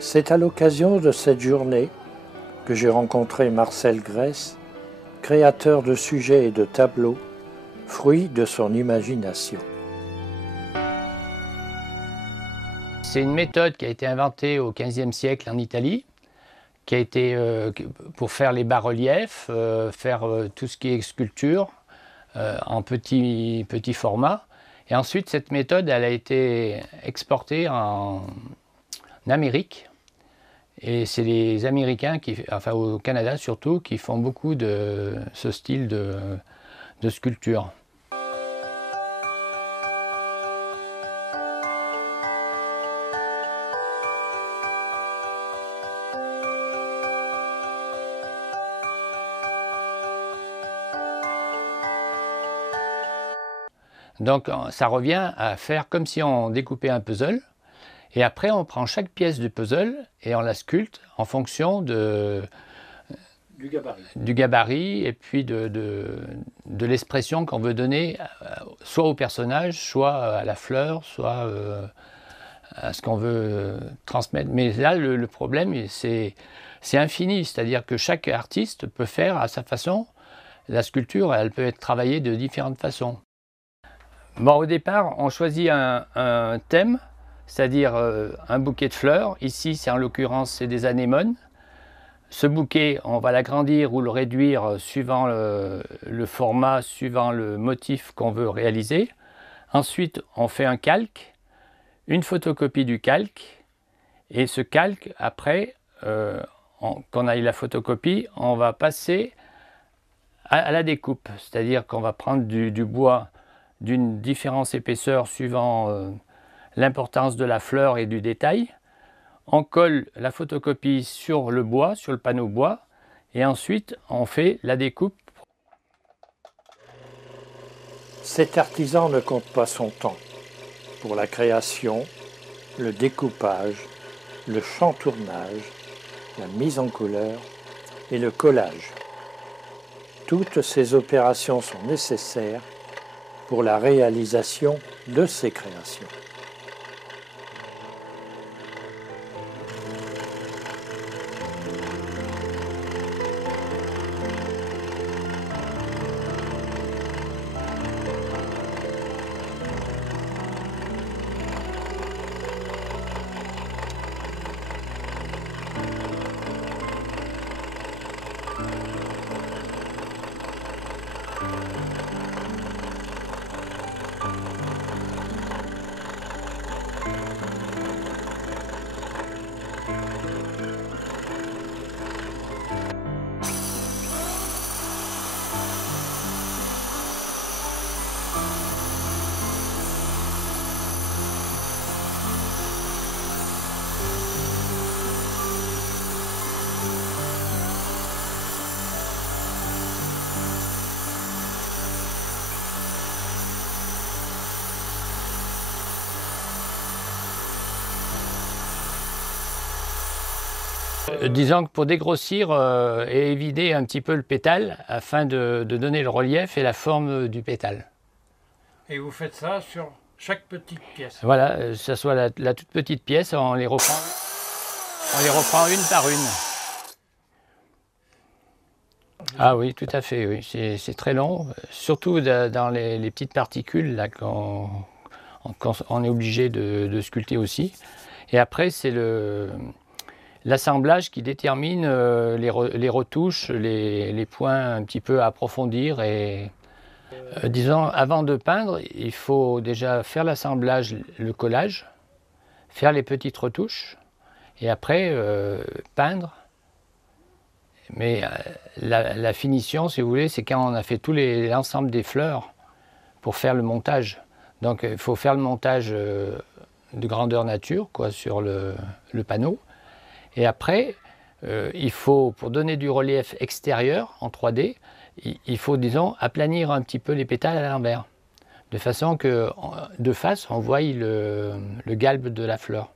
C'est à l'occasion de cette journée que j'ai rencontré Marcel Grès, créateur de sujets et de tableaux, fruit de son imagination. C'est une méthode qui a été inventée au XVe siècle en Italie, qui a été pour faire les bas-reliefs, faire tout ce qui est sculpture en petit format. Et ensuite, cette méthode, elle a été exportée en Amérique. Et c'est les Américains, enfin au Canada surtout, qui font beaucoup de ce style de sculpture. Donc ça revient à faire comme si on découpait un puzzle, et après on prend chaque pièce du puzzle et on la sculpte en fonction du gabarit et puis de l'expression qu'on veut donner soit au personnage, soit à la fleur, soit à ce qu'on veut transmettre. Mais là le problème c'est infini, c'est-à-dire que chaque artiste peut faire à sa façon. La sculpture, elle peut être travaillée de différentes façons. Bon, au départ, on choisit un thème, c'est-à-dire un bouquet de fleurs. Ici, en l'occurrence, c'est des anémones. Ce bouquet, on va l'agrandir ou le réduire suivant le format, suivant le motif qu'on veut réaliser. Ensuite, on fait un calque, une photocopie du calque. Et ce calque, après, qu'on a eu la photocopie, on va passer à la découpe. C'est-à-dire qu'on va prendre du bois d'une différente épaisseur suivant l'importance de la fleur et du détail. On colle la photocopie sur le bois, sur le panneau bois, et ensuite on fait la découpe. Cet artisan ne compte pas son temps pour la création, le découpage, le chantournage, la mise en couleur et le collage. Toutes ces opérations sont nécessaires pour la réalisation de ces créations. Disons que pour dégrossir et évider un petit peu le pétale afin de donner le relief et la forme du pétale. Et vous faites ça sur chaque petite pièce? Voilà, que ce soit la toute petite pièce, on les reprend une par une. Ah oui, tout à fait, oui. C'est très long, surtout dans les petites particules là, qu'on est obligé de sculpter aussi. Et après, c'est l'assemblage qui détermine les retouches, les points un petit peu à approfondir. Et disons, avant de peindre, il faut déjà faire l'assemblage, le collage, faire les petites retouches, et après peindre. Mais la finition, si vous voulez, c'est quand on a fait tout l'ensemble des fleurs pour faire le montage. Donc il faut faire le montage de grandeur nature, quoi, sur le panneau. Et après, il faut, pour donner du relief extérieur en 3D, il faut, disons, aplanir un petit peu les pétales à l'envers, de façon que, de face, on voie le galbe de la fleur.